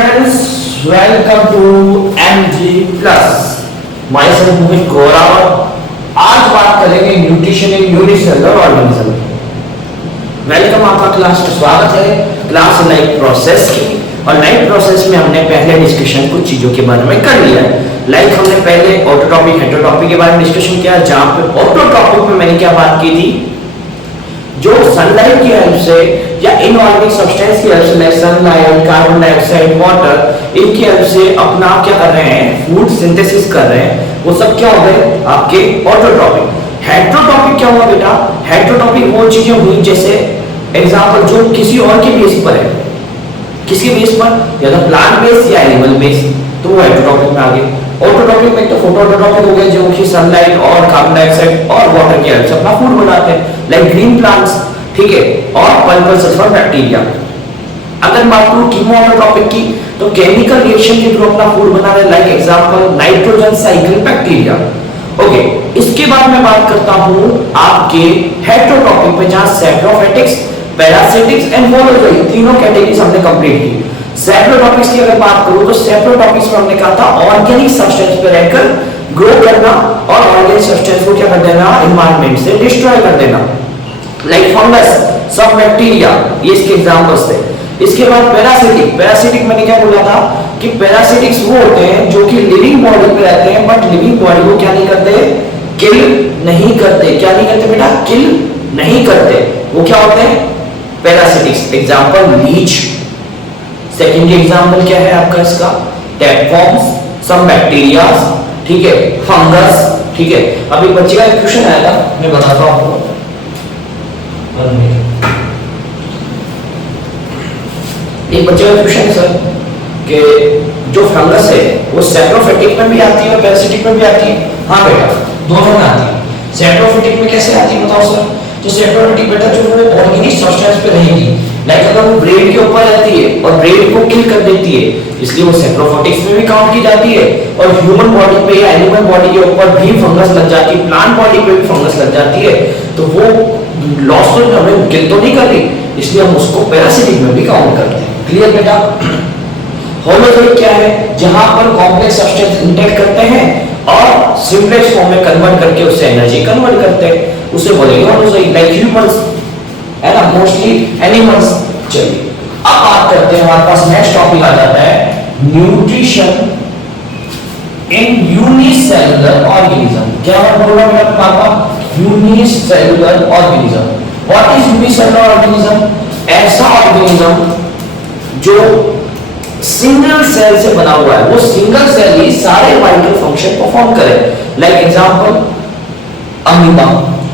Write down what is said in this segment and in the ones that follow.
friends, welcome to MG Plus. Myself Mohit Gorawa. आज बात करेंगे nutrition in unicellular organism. Welcome, आपका class में स्वागत है। क्लास लाइफ प्रोसेस की, और लाइफ प्रोसेस में हमने पहले डिस्कशन कुछ चीजों के बारे में कर लिया है। लाइक हमने पहले ऑटोट्रॉपिक हेटेरोट्रॉपिक के बारे में डिस्कशन किया, जहां पे ऑटोट्रॉपिक में मैंने क्या बात की थी, जो सनलाइट की हेल्प से या इनऑर्गेनिक सब्सटेंस की हेल्प से, सनलाइट, कार्बन डाइऑक्साइड, वाटर, इनकी हेल्प से अपना क्या कर रहे हैं, फूड सिंथेसिस कर रहे हैं, वो सब क्या हो गए आपके ऑटोट्रॉपिक। हेटेरोट्रॉपिक क्या हुआ बेटा? हेटेरोट्रॉपिक वो चीजें हुई जैसे एग्जांपल जो किसी और के बेस पर है, किसके बेस पर, या तो प्लांट बेस या एनिमल बेस, तो वो हेटेरोट्रॉपिक में आ गए। ऑटोट्रॉपिक में तो फोटोट्रॉपिक हो गया, जो कि सनलाइट और कार्बन डाइऑक्साइड और वाटर की हेल्प से अपना फूड बनाते हैं, लाइक ग्रीन प्लांट्स, ठीक है, और पल्पल सल्फर बैक्टीरिया। अगर बात करूं कीमोऑटोट्रॉपिक की, तो केमिकल रिएक्शन के थ्रू अपना फूड बना रहे, like example nitrogen cycle bacteria. Okay, इसके बाद मैं बात करता हूं आपके हेटेरोट्रॉपिक पे, जहां सैप्रोफाइटिक्स, पैरासिटिक्स एंड मोनोजोइक तीनों कैटेगरीज हमने कंप्लीट की। सैप्रोट्रॉपिक्स की अगर बात करूं तो सैप्रोट्रॉपिक्स में हमने कहा था ऑर्गेनिक सब्सटेंस पे रहकर ग्रो करना और ऑर्गेनिक सब्सटेंस को क्या कर देना, एनवायरनमेंट से डिस्ट्रॉय कर देना, लाइक फंगस, सब बैक्टीरिया, ये इसके एग्जांपल्स थे। इसके बाद पैरासिटिक, पैरासिटिक मैंने क्या बोला था कि पैरासिटिक्स वो होते हैं जो कि लिविंग बॉडी पे रहते हैं, बट लिविंग बॉडी को क्या नहीं करते, किल नहीं करते। क्या नहीं करते बेटा? किल नहीं करते। वो क्या होते हैं? Parasitics. Example leech. Second example क्या है आपका इसका? टैपवॉर्म्स, सम बैक्टीरियाज, ठीक है, फंगस, ठीक है। अभी बच्चे का एक क्वेश्चन आया था, मैं बताता हूं आपको। एक बच्चे का क्वेश्चन है सर कि जो फंगस है वो सैप्रोफाइटिक में भी आती है और पैरासिटिक में भी आती है। हाँ बेटा, दोनों में आती है। सैप्रोफाइटिक में कैसे आती है बताओ सर? तो सैप्रोफाइटिक बेटा जो वो ऑर्गेनिक सब्सटेंस पे रहेगी, लाइक अगर वो ब्रेड के ऊपर रहती है और ब्रेड को किल कर देती है, इसलिए वो सैप्रोफाइटिक्स में भी काउंट की जाती है। और ह्यूमन बॉडी पे या एनिमल बॉडी के ऊपर भी फंगस लग जाती है, प्लांट बॉडी पे भी फंगस लग जाती है, तो वो लॉस तो हमें किल तो नहीं कर रही, इसलिए हम उसको पैरासिटिक में भी काउंट करते हैं। क्लियर बेटा? होलोजोइक क्या है? जहां पर कॉम्प्लेक्स सब्सटेंस इंटेक्ट करते हैं और सिंप्लेक्स फॉर्म में कन्वर्ट करके उससे एनर्जी कन्वर्ट करते हैं, उसे बोलेंगे होलोजोइक, लाइक ह्यूमंस है ना, मोस्टली एनिमल्स। चलिए अब बात करते हैं, हमारे पास नेक्स्ट टॉपिक आ जाता है न्यूट्रिशन इन यूनिसेलुलर ऑर्गेनिज्म। क्या मैं बोल रहा हूं मेरा पापा? Unicellular organism. What is unicellular organism? ऐसा ऑर्गेनिज्म जो सिंगल सेल से बना हुआ है, वो सिंगल सेल ही सारे वाइटल फंक्शन परफॉर्म करे, like example amoeba,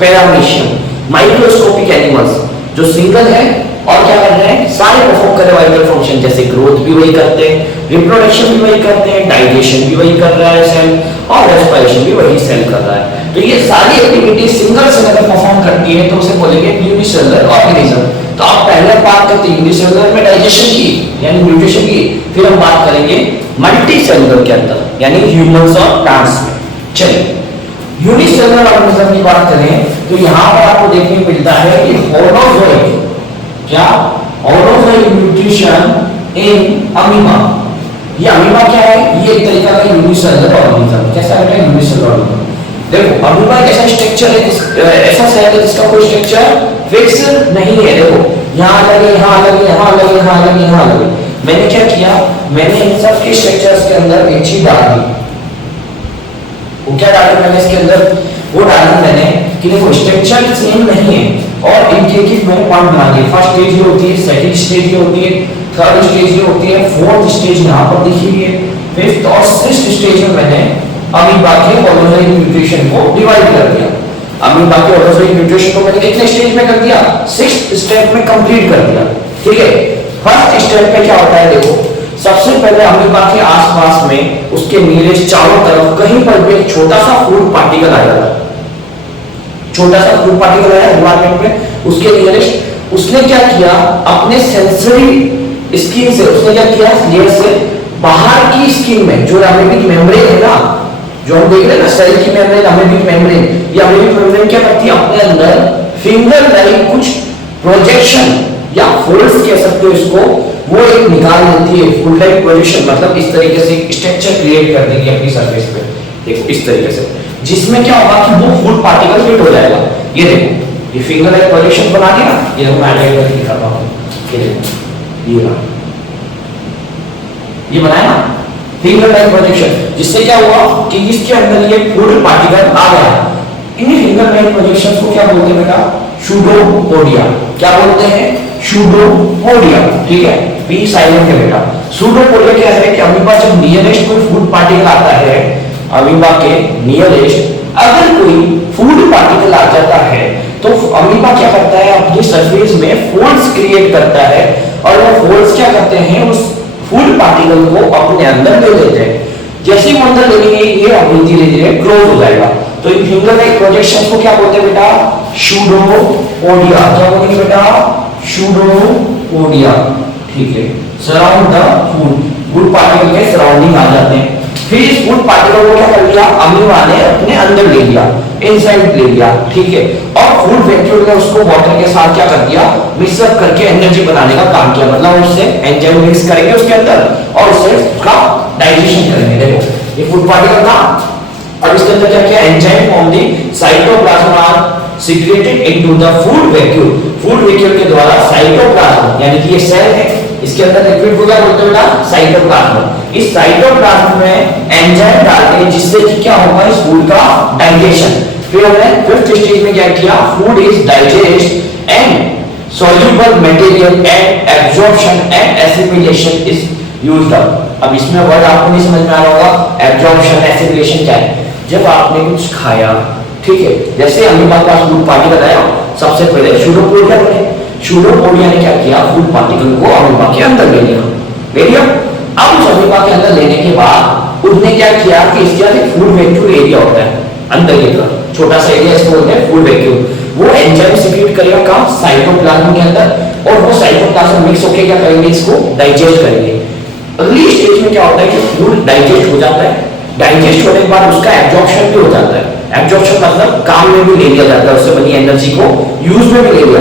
paramecium, microscopic animals जो सिंगल है और क्या कर रहे हैं, सारे परफॉर्म कर रहे वाइटल फंक्शन, जैसे ग्रोथ भी वही करते हैं, रिप्रोडक्शन भी वही करते हैं, डाइजेशन भी वही कर रहा है सेल, और रेस्पिरेशन भी वही सेल कर रहा है। तो ये सारी एक्टिविटी सिंगल सेल अगर परफॉर्म करती है तो उसे बोलेंगे यूनिसेलुलर ऑर्गेनिज्म। तो आप पहले बात करते हैं यूनिसेलुलर में डाइजेशन की यानी न्यूट्रिशन की, फिर हम बात करेंगे मल्टी सेलुलर के अंदर यानी ह्यूमंस और प्लांट्स में। चलिए यूनिसेलुलर ऑर्गेनिज्म की बात करें तो यहां पर आपको देखने को मिलता है कि होलोजोइक, क्या होलोजोइक न्यूट्रिशन इन अमीबा। ये अमीबा क्या है? ये एक तरीका का यूनिसेलुलर ऑर्गेनिज्म। कैसा है? Unicellular organism. देखो अमीबा कैसा स्ट्रक्चर है, ऐसा सेल है जिसका कोई स्ट्रक्चर फिक्स नहीं है। देखो यहाँ लगे, यहाँ लगे, यहाँ लगे, यहाँ लगे, यहाँ लगे। मैंने क्या किया, मैंने इन सब के स्ट्रक्चर्स के अंदर एक चीज डाल दी। वो क्या डाला मैंने इसके अंदर? वो डाला मैंने कि देखो स्ट्रक्चर सेम नहीं है और इनके की मैंने पार्ट बना दिए। फर्स्ट स्टेज ये होती है, सेकंड स्टेज ये होती है, थर्ड स्टेज ये होती है, फोर्थ स्टेज यहाँ पर दिखी हुई है, फिफ्थ और सिक्स्थ स्टेज में मैंने अमीबा के होलोजोइक न्यूट्रिशन को डिवाइड कर दिया। अमीबा के होलोजोइक न्यूट्रिशन को मैंने कितने स्टेज में कर दिया? 6th स्टेप में कंप्लीट कर दिया। ठीक है, फर्स्ट स्टेप में क्या होता है? देखो सबसे पहले अमीबा के आसपास में उसके नियरेस्ट चारों तरफ कहीं पर भी एक छोटा सा फूड पार्टिकल आ जाता है, छोटा सा फूड पार्टिकल आया एनवायरनमेंट में, उसके नियरेस्ट उसने क्या किया, अपने सेंसरी स्किन से उसने क्या किया, लेयर से बाहर की स्किन में जो अमीबिक मेम्ब्रेन है ना, जो हम देख रहे हैं ना सेल की मेम्ब्रेन, अमीबिक मेम्ब्रेन, ये अमीबिक मेम्ब्रेन क्या करती है, अपने अंदर फिंगर लाइक कुछ प्रोजेक्शन या फोल्ड्स कह सकते हो इसको, वो एक निकाल लेती है फूड लाइक प्रोजेक्शन मतलब इस तरीके से स्ट्रक्चर क्रिएट कर देंगे अपनी सरफेस पे, देखो इस तरीके से, जिसमें क्या होगा कि वो फूड पार्टिकल फिट हो जाएगा। ये देखो ये फिंगर लाइक प्रोजेक्शन बना दिया, ये देखो मैं हाइलाइट करके दिखा रहा हूं, ये देखो ये रहा, ये बनाया ना फिंगर लाइक प्रोजेक्शन, जिससे क्या हुआ कि इसके अंदर ये फूड पार्टिकल आ गया। इन फिंगर लाइक प्रोजेक्शंस को क्या बोलते हैं बेटा? सूडोपोडिया। क्या बोलते हैं? सूडोपोडिया। ठीक है, पी साइलेंट है बेटा। सूडोपोडिया क्या है कि अमीबा जब नियरेस्ट कोई फूड पार्टिकल आता है, अमीबा के नियरेस्ट अगर कोई फूड पार्टिकल आ जाता है तो अमीबा क्या करता है? अपनी सरफेस में फोल्ड्स क्रिएट करता है और वो फोल्ड्स क्या करते हैं? उस फूड पार्टिकल को अपने अंदर ले लेते हैं। जैसे ही अंदर ले लेंगे ये अपनी धीरे धीरे क्लोज हो जाएगा। तो इन फिंगर लाइक प्रोजेक्शंस को क्या बोलते हैं बेटा? सूडोपोडिया। क्या बोलेंगे बेटा? सूडोपोडिया। ठीक है, सराउंड द फूड पार्टिकल के सराउंडिंग आ जाते हैं। फिर इस फूड पार्टिकल को क्या कर लिया? अमीबा ने अपने अंदर ले लिया, इनसाइड ले लिया। ठीक है, और फूड वैक्यूल ने उसको वाटर के साथ क्या कर दिया? मिक्सअप करके एनर्जी बनाने का काम किया। मतलब उससे एंजाइम मिक्स करेंगे उसके अंदर और उससे उसका डाइजेशन करेंगे। देखो ये फूड पार्टिकल था और इसके अंदर क्या किया? Enzyme from the cytoplasm are secreted into the food vacuole. Food vacuole के द्वारा साइटोप्लाज्म यानी कि ये सेल है, इसके अंदर लिक्विड को क्या बोलते हैं बेटा? साइटोप्लाज्म। इस साइटोप्लाज्म में एंजाइम डालते हैं जिससे कि क्या होगा? इस फूड का डाइजेशन। फिर हमने फिफ्थ स्टेज में क्या किया? Food is digest and soluble material and absorption and assimilation is used up. अब इसमें वर्ड आपको नहीं समझ में आ रहा होगा, एब्जॉर्प्शन एसिमिलेशन क्या है? जब आपने कुछ खाया, ठीक है, जैसे अमीबा का फूड पार्टिकल आया, सबसे पहले सूडोपोडिया बने। सूडोपोडिया ने क्या किया? फूड पार्टिकल को अमीबा के अंदर ले लिया। अब उस अमीबा के अंदर लेने के बाद उसने क्या किया कि इसके अंदर फूड वैक्यूल एरिया होता है अंदर की तरफ, छोटा सा एरिया इसको बोलते हैं फूड वैक्यूल। वो एंजाइम सीक्रेट करेगा कहां? साइटोप्लाज्म के अंदर, और वो साइटोप्लाज्म मिक्स होकर क्या करेंगे? इसको डाइजेस्ट करेंगे। अगली स्टेज में क्या होता है कि फूड डाइजेस्ट हो जाता है। डाइजेस्ट होने के बाद उसका एब्जॉर्प्शन भी हो जाता है। एब्जॉर्प्शन मतलब काम में भी ले लिया जाता है, उससे बनी एनर्जी को यूज में भी ले लिया।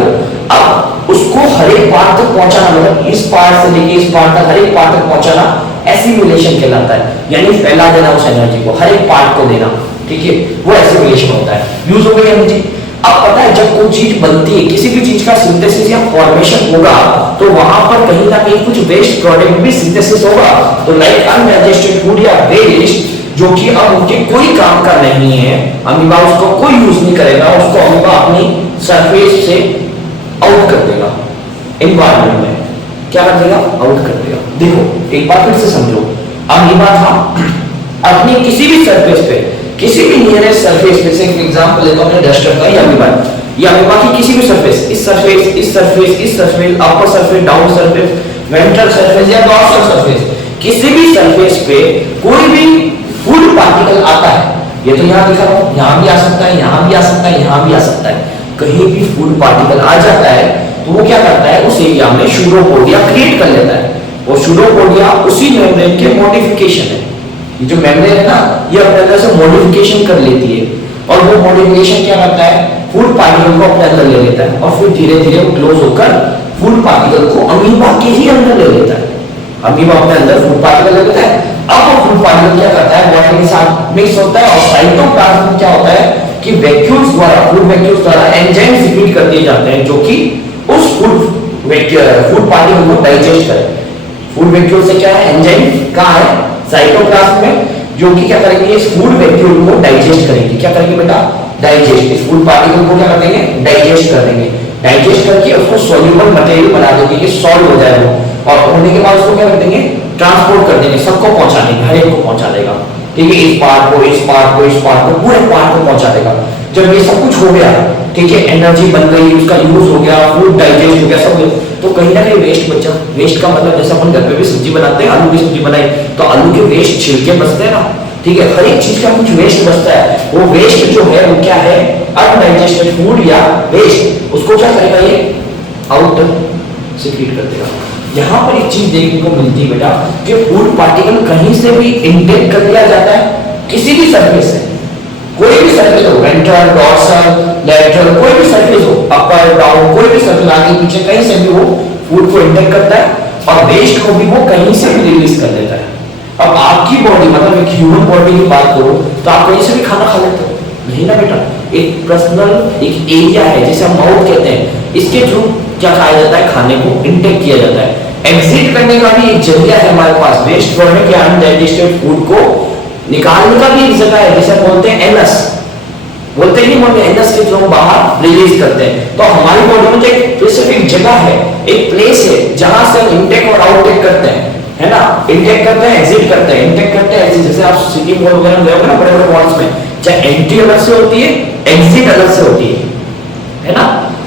अब उसको हर एक पार्ट तक पहुंचाना, मतलब इस पार्ट से लेके इस पार्ट तक हर एक पार्ट तक पहुंचाना एसिमिलेशन कहलाता है। यानी फैला देना उस एनर्जी को, हर एक पार्ट को देना। ठीक है, वो एसिमिलेशन होता है। यूज हो गई एनर्जी। अब पता है जब कोई चीज बनती है, किसी भी चीज का सिंथेसिस या फॉर्मेशन होगा तो वहां पर कहीं ना कहीं कुछ वेस्ट प्रोडक्ट भी सिंथेसिस होगा। तो लाइक अनडाइजेस्टेड फूड या वेस्ट जो कि अब उनके कोई काम का नहीं है, अमीबा उसको कोई यूज नहीं करेगा, उसको अमीबा अपनी सरफेस से आउट कर देगा, एनवायरनमेंट में क्या कर देगा? आउट कर देगा। देखो एक बार फिर से समझो, अमीबा था अपनी किसी भी सरफेस पे, किसी भी नियरेस्ट सरफेस पे से एग्जांपल लेता हूं मैं डस्टर का, या अमीबा की किसी भी सरफेस, इस सरफेस, इस सरफेस, इस surface, upper surface, down surface, ventral surface या डॉर्सल सरफेस, किसी भी सरफेस पे कोई भी फूड पार्टिकल आता है। ये तो यहां लिखा है, यहां भी आ सकता है, यहां भी आ सकता है, यहां भी आ सकता है। कहीं भी फूड पार्टिकल आ जाता है तो वो क्या करता है? उस एरिया में सूडोपोडिया क्रिएट कर लेता है। और सूडोपोडिया उसी मेम्ब्रेन के मॉडिफिकेशन है। ये जो मेम्ब्रेन है ना, ये अपने अंदर से मॉडिफिकेशन कर लेती है और वो मॉडिफिकेशन क्या करता है? फूड पार्टिकल को अपने अंदर ले लेता है और फिर धीरे धीरे वो क्लोज होकर फूड पार्टिकल को अमीबा के ही अंदर ले लेता है। अमीबा अपने अंदर फूड पार्टिकल ले लेता है। अब वो फूड पार्टिकल क्या करता है? वाटर के साथ मिक्स होता है और साइटोप्लाज्म में क्या होता है कि वैक्यूल्स द्वारा, फूड वैक्यूल्स द्वारा एंजाइम सीक्रेट कर दिए जाते हैं जो कि उस फूड पार्टिकल को डाइजेस्ट करे। फूड वैक्यूल से क्या है? एंजाइम कहां है? साइटोप्लाज्म में, जो कि क्या करेंगे? इस फूड वैक्यूल को डाइजेस्ट करेंगे। क्या करेंगे बेटा? डाइजेस्ट। इस फूड पार्टिकल को क्या कर देंगे? डाइजेस्ट कर देंगे। डाइजेस्ट करके उसको सॉल्युबल मटेरियल बना देंगे कि सॉल्व हो जाए वो, और होने के बाद उसको क्या कर देंगे? ट्रांसपोर्ट कर देंगे, सबको पहुंचा देंगे, हर एक को पहुंचा देगा। ठीक है, इस पार्ट को, इस पार्ट को, इस पार्ट को, पूरे पार्ट को पहुंचा देगा। जब ये सब कुछ हो गया, ठीक है, एनर्जी बन गई, उसका यूज हो गया, फूड डाइजेस्ट हो गया, सब, तो कहीं ना कहीं वेस्ट बचा। वेस्ट का मतलब जैसे अपन घर पे भी सब्जी बनाते हैं, आलू की सब्जी बनाई तो आलू के वेस्ट छिलके बचते हैं ना, ठीक है, हर एक चीज का कुछ वेस्ट बचता है। वो वेस्ट जो है वो क्या है? अनडाइजेस्टेड फूड या वेस्ट, उसको क्या करेगा? ये आउट सीक्रेट कर देगा। यहां पर एक चीज देखने को मिलती है बेटा कि फूड पार्टिकल कहीं से भी इंटेक कर लिया जाता है, किसी भी सरफेस से, कोई भी सरफेस हो, वेंट्रल, डॉर्सल, लैटरल, कोई भी सरफेस हो, अपर, डाउन, कोई भी सरफेस, आगे पीछे कहीं से भी वो फूड को इंटेक करता है और वेस्ट को भी वो कहीं से भी रिलीज कर देता है। अब आपकी बॉडी मतलब एक ह्यूमन बॉडी की बात करो तो आप कहीं से भी खाना खा लेते हो, नहीं ना बेटा। एक पर्सनल एक एरिया है जिसे हम माउथ कहते हैं, इसके थ्रू क्या खाया जाता है, खाने को इंटेक किया जाता है। एग्जिट करने का भी एक जरिया है हमारे पास, वेस्ट प्रोडक्ट या अनडाइजेस्टेड फूड को निकालने का भी एक जगह है जिसे बोलते हैं एनस, बोलते ही नहीं, एनस के थ्रू बाहर रिलीज करते हैं। तो हमारी बॉडी में एक स्पेसिफिक जगह है, एक प्लेस है जहां से हम इनटेक और आउटटेक करते हैं, है ना। इनटेक करते हैं, एग्जिट करते हैं, इनटेक करते हैं एग्जिट। जैसे आप सिटी मॉल वगैरह में गए ना, बड़े बड़े मॉल्स में, चाहे एंट्री अलग से होती है, एग्जिट अलग से होती है ना।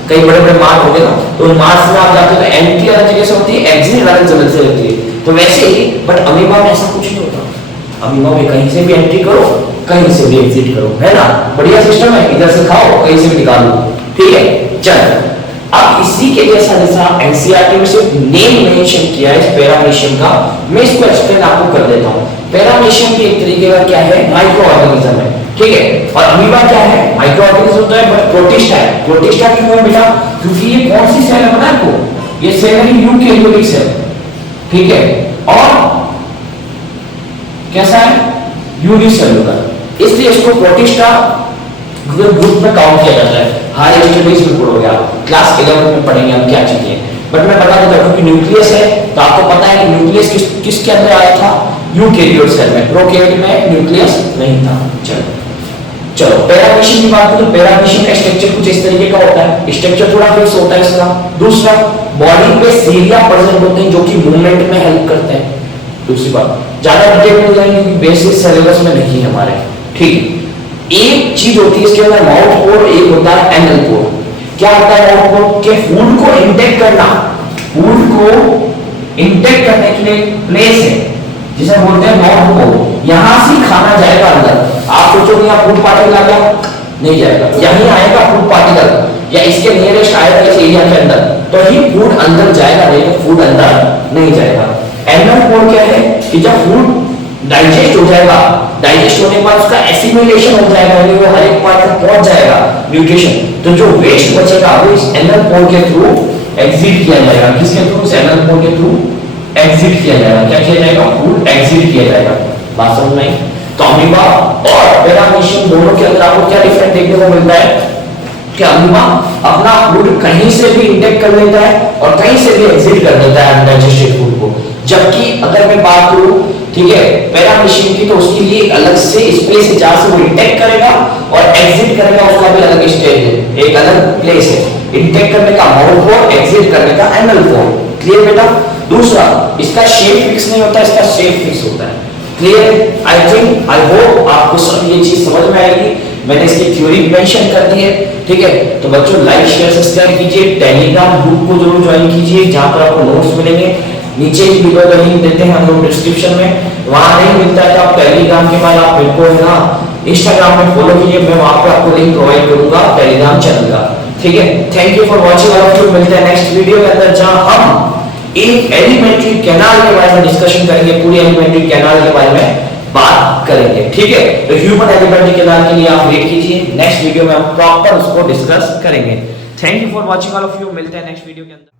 कई बड़े बड़े मार्ट हो गए ना, तो मार्ट में आप जाते हो तो एंट्री अलग जगह से होती है, एग्जिट अलग जगह से होती है। तो वैसे ही बट अमीबा में ऐसा कुछ नहीं होता। अमीबा में कहीं से भी एंट्री करो, कहीं से भी एग्जिट करो, है ना। बढ़िया सिस्टम है, इधर से खाओ, कहीं से भी निकालो, ठीक है। चल अब इसी के जैसा एनसीईआरटी में सिर्फ नेम मेंशन किया है पैरामीशियम का, मैं इसको एक्सप्लेन आपको कर देता हूं। पैरामीशियम भी एक तरीके का क्या है, माइक्रो ऑर्गेनिज्म है, ठीक है। और अमीबा क्या है, माइक्रो ऑर्गेनिज्म तो है बट प्रोटिस्टा है। प्रोटिस्टा क्यों है बेटा, क्योंकि ये कौन सी सेल है पता है आपको, ये सेल है यूकेरियोटिक सेल, ठीक है। और कैसा है, यूनिसेलुलर, इसलिए इसको प्रोटिस्टा ग्रुप में काउंट किया जाता है। हायर स्टडीज में पढ़ोगे आप, क्लास 11 में पढ़ेंगे हम क्या चीजें, बट मैं बता देता हूं क्योंकि न्यूक्लियस है तो आपको पता है कि न्यूक्लियस किसके अंदर आया था, यूकेरियोट सेल में, प्रोकैरियोट में न्यूक्लियस नहीं था। चलो पैरामीशियम की बात करें तो पैरामीशियम का स्ट्रक्चर कुछ इस तरीके का होता है, स्ट्रक्चर थोड़ा फिक्स होता है इसका। दूसरा, बॉडी पे सीलिया प्रेजेंट होते हैं जो कि मूवमेंट में हेल्प करते हैं। दूसरी बात, ज्यादा डिटेल में जाएंगे क्योंकि बेसिक सिलेबस में नहीं है हमारे, ठीक है। एक चीज होती है इसके अंदर माउथ पोर, एक होता है एनल पोर। क्या होता है माउथ पोर, के फूड को इंटेक करना, फूड को इंटेक करने के लिए प्लेस है जिसे बोलते हैं माउथ पोर। यहां से खाना जाएगा अंदर। आप सोचोगे यहाँ फूड पार्टिकल आ गया, नहीं जाएगा, यहीं आएगा फूड पार्टिकल या इसके नियरेस्ट आएगा इस एरिया के अंदर, तो ही फूड अंदर जाएगा, नहीं तो फूड अंदर नहीं जाएगा। एनल पोर क्या है कि जब फूड डाइजेस्ट हो जाएगा, डाइजेस्ट होने के बाद उसका एसिमिलेशन हो जाएगा, यानी वो हर एक पार्ट तक पहुंच जाएगा न्यूट्रिशन, तो जो वेस्ट बचेगा वो इस एनल पोर के थ्रू एग्जिट किया जाएगा। किसके थ्रू, इस एनल पोर के थ्रू एग्जिट किया जाएगा। क्या किया जाएगा, फूड एग्जिट किया जाएगा। बात समझ में आई। तो अमीबा और पैरामीशियम दोनों के अंदर आपको क्या डिफरेंस देखने को मिलता है कि अमीबा अपना फूड कहीं से भी इंटेक कर लेता है और कहीं से भी एग्जिट कर देता है अनडाइजेस्टेड फूड को। जबकि अगर मैं बात करूं, ठीक है, पैरामीशियम की, तो उसके लिए एक अलग से स्पेस है जहां से वो इंटेक करेगा और एग्जिट करेगा, उसका भी अलग स्टेज है, एक अलग प्लेस है। इंटेक करने का माउथ पोर, एग्जिट करने का एनल पोर। क्लियर बेटा। दूसरा, इसका शेप फिक्स नहीं होता, इसका शेप फिक्स होता है। Clear. I think, I hope आपको सब ये चीज समझ में आएगी। मैंने इसकी थ्योरी मेंशन कर दी है, ठीक है। तो बच्चों लाइक शेयर सब्सक्राइब कीजिए, टेलीग्राम ग्रुप को जरूर ज्वाइन कीजिए जहां पर आपको नोट्स मिलेंगे। नीचे ही वीडियो का लिंक देते हैं हम लोग डिस्क्रिप्शन में, वहां नहीं मिलता है तो आप टेलीग्राम के बाद आप मेरे को है ना इंस्टाग्राम में फॉलो कीजिए, मैं वहां पे आपको लिंक प्रोवाइड करूंगा टेलीग्राम चैनल का, ठीक है। Thank you for watching all of you. मिलते हैं नेक्स्ट वीडियो के अंदर जहां हम एक एलिमेंट्री कैनाल के बारे में डिस्कशन करेंगे, पूरी एलिमेंट्री कैनाल के बारे में बात करेंगे, ठीक है। तो ह्यूमन एलिमेंट्री कैनाल के लिए आप वेट कीजिए, नेक्स्ट वीडियो में हम प्रॉपर उसको डिस्कस करेंगे। Thank you for watching all of you. मिलते हैं नेक्स्ट वीडियो के अंदर।